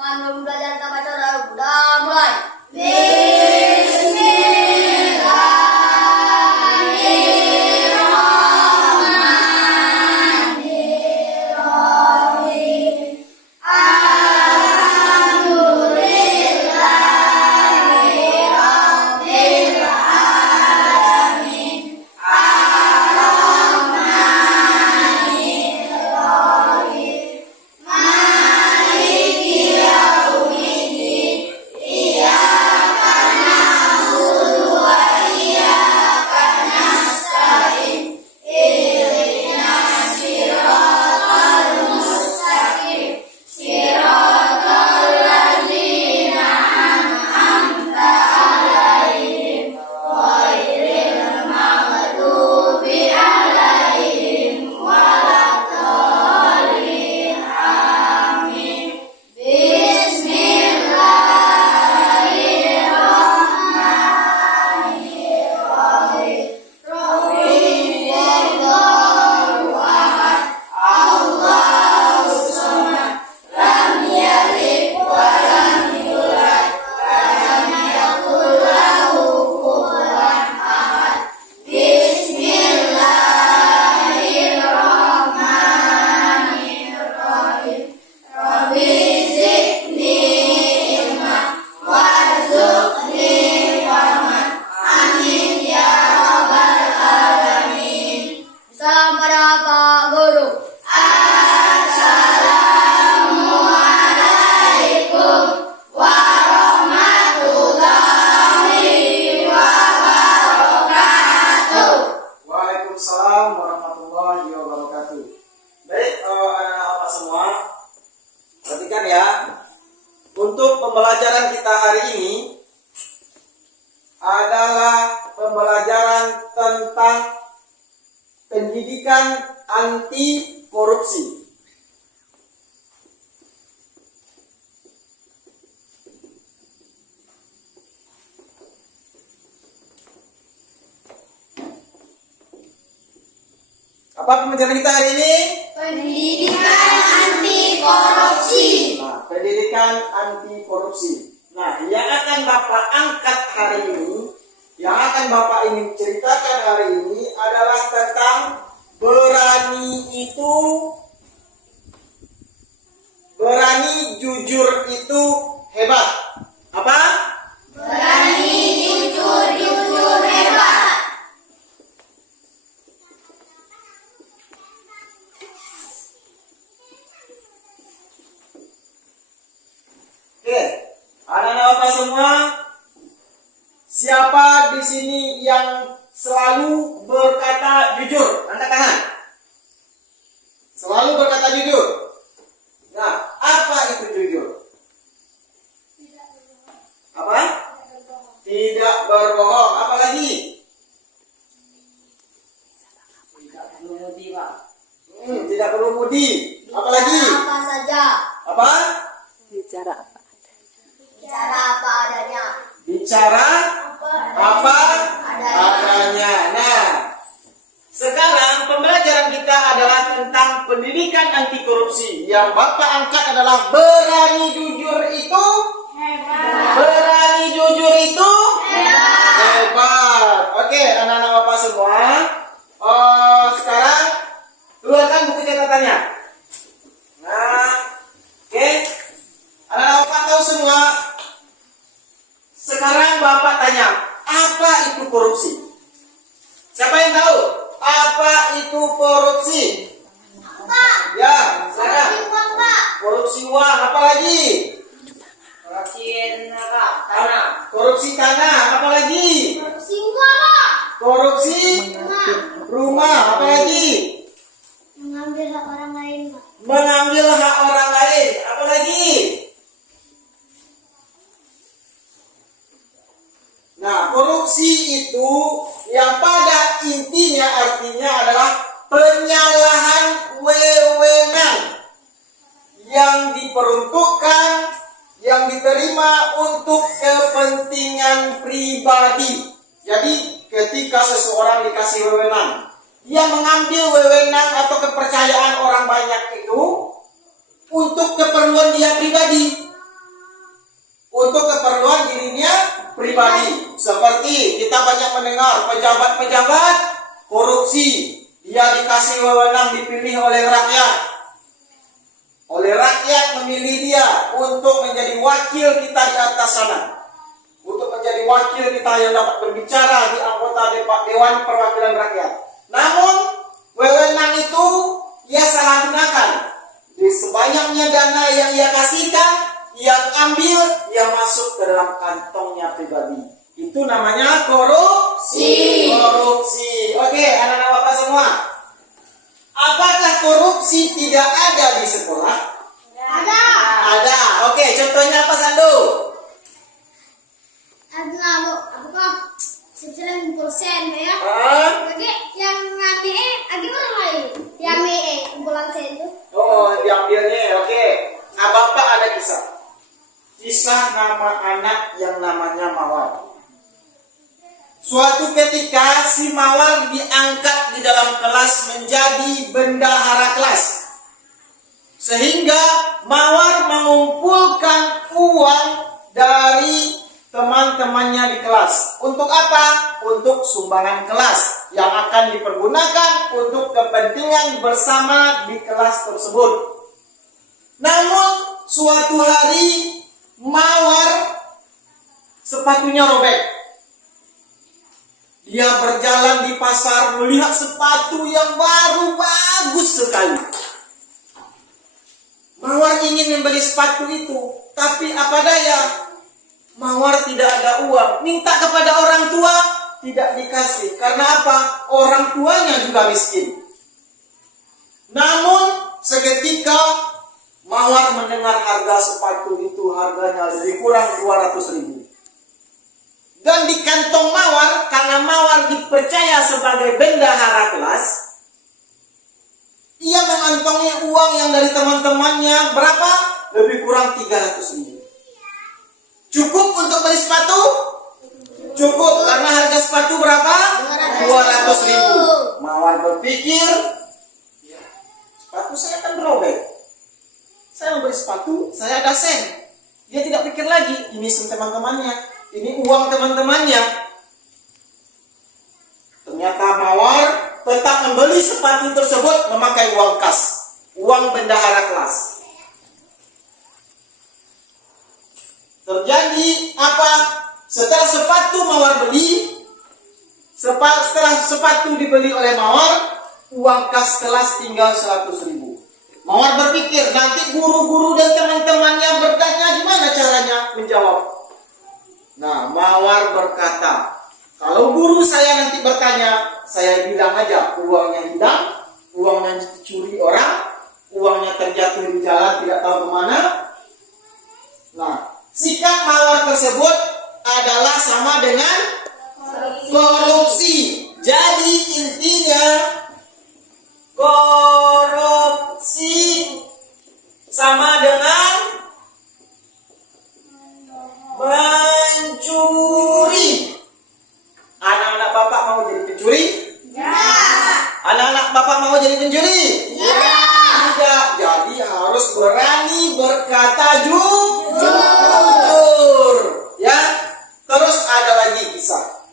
Belum belajar tata cara, udah mulai. Salam pada Pak Guru. Assalamualaikum warahmatullahi wabarakatuh. Waalaikumsalam warahmatullahi wabarakatuh. Baik, anak-anak apa semua, perhatikan ya. Untuk pembelajaran kita hari ini adalah pembelajaran tentang pendidikan anti korupsi. Apa pembelajaran kita hari ini? Pendidikan anti korupsi. Nah, pendidikan anti korupsi. Nah, yang akan Bapak angkat hari ini, yang akan Bapak ingin ceritakan hari ini adalah tentang berani jujur itu hebat. Apa? Berani jujur hebat. Oke, anak-anak Bapak semua, siapa di sini yang selalu berkata jujur? Angkat tangan. Selalu berkata jujur. Nah, apa itu jujur? Apa? Tidak berbohong. Apa lagi? Tidak perlu mudi. Apa lagi? Apa saja. Apa? Bicara apa adanya. Bicara apa adanya. Nah, sekarang pembelajaran kita adalah tentang pendidikan anti korupsi. Yang Bapak angkat adalah berani jujur itu Hebat. berani jujur itu Hebat. hebat. Oke, anak-anak Bapak semua, sekarang keluarkan buku catatannya. Nah, oke, anak-anak Bapak tahu semua. Sekarang Bapak tanya, apa itu korupsi? Siapa yang tahu? Apa itu korupsi? Pak. Ya, sana. Korupsi uang, apa lagi? Korupsi tanah, apa lagi? Korupsi rumah, apa lagi? Mengambil hak orang lain, Pak. Mengambil hak orang lain, apa lagi? Nah, korupsi itu yang pada intinya artinya adalah penyalahan wewenang yang diperuntukkan, yang diterima untuk kepentingan pribadi. Jadi, ketika seseorang dikasih wewenang, dia mengambil wewenang atau kepercayaan orang banyak itu untuk keperluan dia pribadi. untuk keperluan dirinya pribadi. Seperti kita banyak mendengar pejabat-pejabat korupsi. Dia dikasih wewenang dipilih oleh rakyat. Oleh rakyat memilih dia untuk menjadi wakil kita di atas sana. Untuk menjadi wakil kita yang dapat berbicara di anggota Dewan Perwakilan Rakyat. Namun, wewenang itu ia salah gunakan. Di sebanyaknya dana yang ia kasihkan, yang ambil, ia masuk ke dalam kantongnya pribadi. Itu namanya korupsi. Korupsi. Oke, anak-anak bapak semua. Apakah korupsi tidak ada di sekolah? Ada. Ada. Oke, contohnya apa, Sandu? Ada apakah 90% ya? Oke, yang ngambil ada orang lain. Yang kumpulan saya itu. Oh, diambilnya. Oke. Nah, bapak ada kisah. Kisah nama anak yang namanya Mawar. Suatu ketika si Mawar diangkat di dalam kelas menjadi bendahara kelas. Sehingga Mawar mengumpulkan uang dari teman-temannya di kelas. Untuk apa? Untuk sumbangan kelas yang akan dipergunakan untuk kepentingan bersama di kelas tersebut. Namun suatu hari Mawar sepatunya robek. Dia berjalan di pasar melihat sepatu yang baru bagus sekali. Mawar ingin membeli sepatu itu, tapi apa daya? Mawar tidak ada uang. Minta kepada orang tua, tidak dikasih. Karena apa? Orang tuanya juga miskin. Namun seketika Mawar mendengar harga sepatu itu harganya lebih kurang 200.000. Dan di kantong Mawar, karena Mawar dipercaya sebagai bendahara kelas, ia mengantongi uang yang dari teman-temannya berapa? Lebih kurang 300.000. Cukup untuk beli sepatu? Cukup, karena harga sepatu berapa? 200.000. Mawar berpikir, ya, sepatu saya akan berobek. Saya mau beli sepatu, saya ada sen. Dia tidak pikir lagi, ini sen teman-temannya. Ini uang teman-temannya. Ternyata Mawar tetap membeli sepatu tersebut memakai uang kas, uang bendahara kelas. Terjadi apa? Setelah sepatu Mawar beli, setelah sepatu dibeli oleh Mawar, uang kas kelas tinggal 100.000. Mawar berpikir, nanti guru-guru dan teman-temannya bertanya gimana caranya menjawab. Nah, Mawar berkata, kalau guru saya nanti bertanya, saya bilang aja uangnya hilang, uangnya dicuri orang, uangnya terjatuh di jalan tidak tahu kemana. Nah, sikap Mawar tersebut adalah sama dengan korupsi. Jadi intinya korupsi sama dengan mencuri. Anak-anak bapak mau jadi pencuri? Ya. Anak-anak bapak mau jadi pencuri? Ya. Tidak. Jadi harus berani berkata jujur. Ya. Terus ada lagi kisah.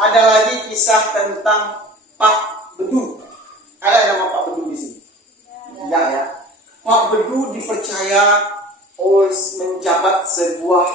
Ada lagi kisah tentang Pak Bedu. Ada nama Pak Bedu di sini? Ya, ya. Pak Bedu dipercaya menjabat sebuah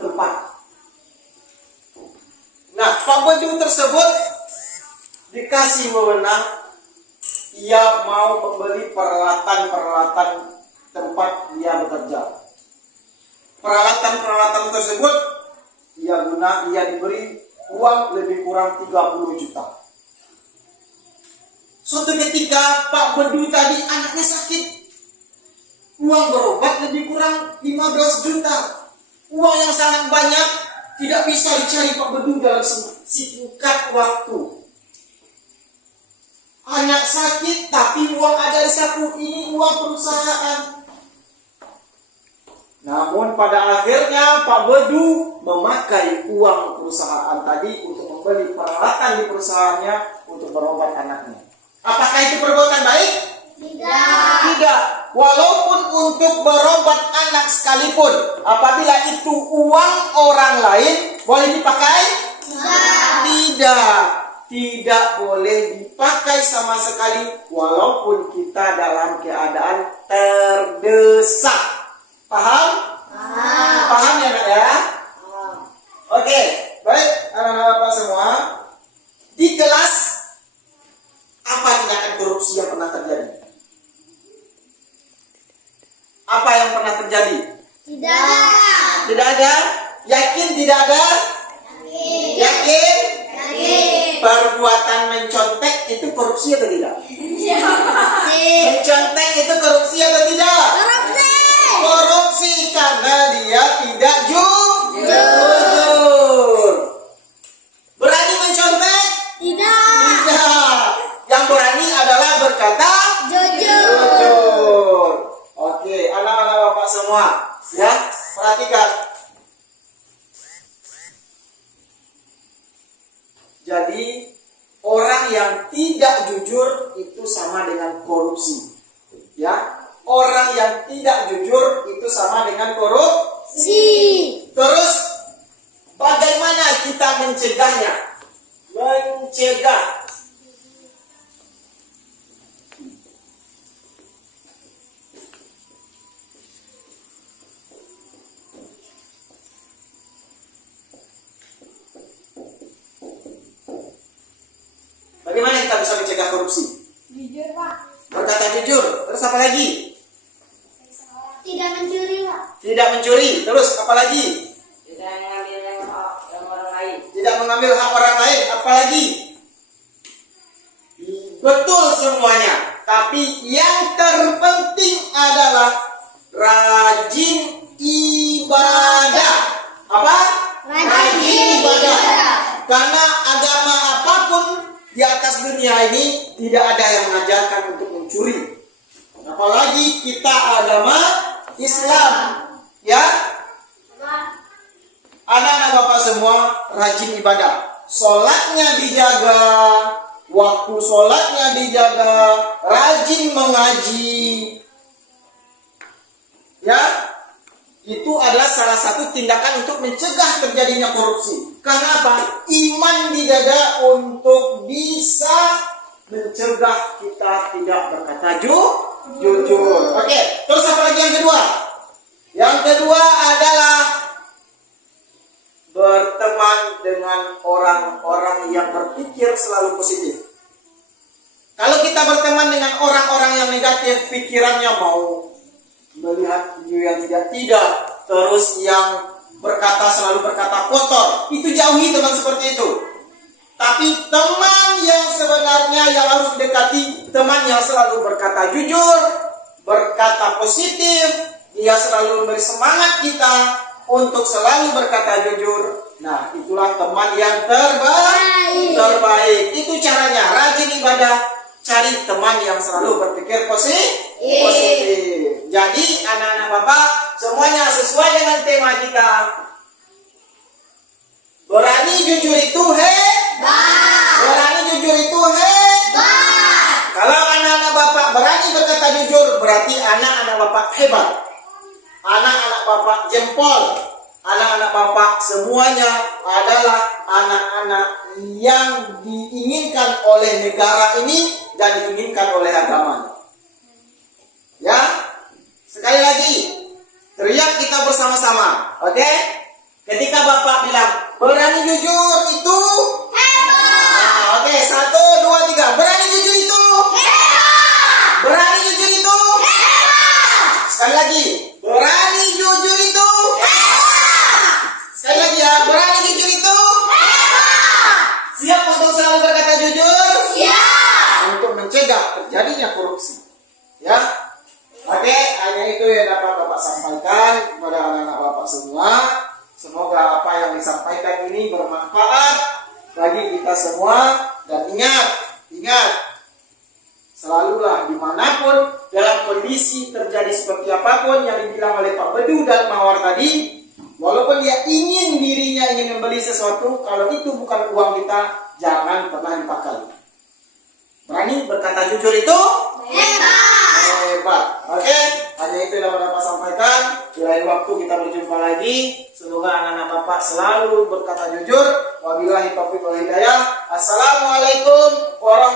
tempat. Nah, Pak Bedu tersebut dikasih wewenang, ia mau membeli peralatan-peralatan tempat dia bekerja. Peralatan-peralatan tersebut ia diberi uang lebih kurang 30 juta. Suatu ketika Pak Bedu tadi anaknya sakit. Uang berobat lebih kurang 15 juta. Uang yang sangat banyak, tidak bisa dicari Pak Bedu dalam singkat waktu. Anak sakit tapi uang ada di saku, ini uang perusahaan. Namun pada akhirnya Pak Bedu memakai uang perusahaan tadi untuk membeli peralatan di perusahaannya untuk berobat anaknya. Apakah itu perbuatan baik? Tidak. Tidak. Walaupun untuk berobat buat anak sekalipun. Apabila itu uang orang lain, boleh dipakai? Tidak. Tidak boleh dipakai sama sekali walaupun kita dalam keadaan terdesak. Paham? Paham ya nak ya? Oke, baik anak-anak Bapak semua. Di kelas, apa tindakan korupsi yang pernah terjadi? Apa yang pernah terjadi? Tidak ada. Tidak ada? Yakin tidak ada? Yakin? Perbuatan mencontek itu korupsi atau tidak? Mencontek itu korupsi atau tidak? Korupsi karena dia tidak jujur. Berani mencontek? Tidak. Yang berani adalah berkata jujur. Oke, anak-anak Bapak semua, ya, perhatikan. Jadi orang yang tidak jujur itu sama dengan korupsi. Ya, orang yang tidak jujur itu sama dengan korupsi. Terus bagaimana kita mencegahnya? Mencegah. Bagaimana kita bisa mencegah korupsi? Jujur, Pak. Berkata jujur. Terus apa lagi? Tidak mencuri, Pak. Tidak mencuri. Terus apa lagi? Tidak mengambil yang hak yang orang lain. Tidak mengambil hak orang lain. Apa lagi? Betul semuanya. Tapi yang terpenting adalah rajin ibadah. Apa? Rajin ibadah. Karena agama apapun di atas dunia ini tidak ada yang mengajarkan untuk mencuri. Apalagi kita agama Islam. Ya? Anak-anak Bapak semua rajin ibadah. Sholatnya dijaga, waktu sholatnya dijaga, rajin mengaji. Ya? Itu adalah salah satu tindakan untuk mencegah terjadinya korupsi. Karena apa? Iman di dada untuk bisa mencegah kita tidak berkata jujur. Oke, terus apa lagi yang kedua? Yang kedua adalah berteman dengan orang-orang yang berpikir selalu positif. Kalau kita berteman dengan orang-orang yang negatif, pikirannya mau melihat video yang tidak, terus yang selalu berkata kotor, itu jauhi teman seperti itu. Tapi teman yang sebenarnya yang harus dekati, teman yang selalu berkata jujur, berkata positif, dia selalu memberi semangat kita untuk selalu berkata jujur. Nah, itulah teman yang terbaik. Itu caranya, rajin ibadah, cari teman yang selalu berpikir positif. Jadi anak-anak Bapak semuanya sesuai dengan tema kita. Berani jujur itu hebat. Berani jujur itu hebat. Kalau anak-anak Bapak berani berkata jujur, berarti anak-anak Bapak hebat. Anak-anak Bapak jempol. Anak-anak Bapak semuanya adalah anak-anak yang diinginkan oleh negara ini dan diinginkan oleh agama. Ya, sekali lagi teriak kita bersama-sama, oke? Ketika Bapak bilang berani jujur itu hebat. Nah, oke, 1, 2, 3. Berani jujur itu hebat. Berani jujur itu hebat. Sekali lagi, berani jujur itu hebat. Sekali lagi ya, berani jujur itu hebat. Siap untuk selalu berkata jujur? Siap. Untuk mencegah terjadinya korupsi. Ya. Oke, hanya itu yang dapat Bapak sampaikan kepada anak-anak Bapak semua. Semoga apa yang disampaikan ini bermanfaat bagi kita semua. Dan ingat, selalulah dimanapun, dalam kondisi terjadi seperti apapun yang dibilang oleh Pak Bedu dan Mawar tadi, walaupun dia dirinya ingin membeli sesuatu, kalau itu bukan uang kita, jangan pernah dipakai. Berani berkata jujur itu hebat. Hebat. Oke, hanya itu yang dapat sampaikan. Di lain waktu kita berjumpa lagi. Semoga anak-anak Bapak selalu berkata jujur. Wabillahi taufiq wal hidayah. Assalamualaikum warahmatullahi wabarakatuh.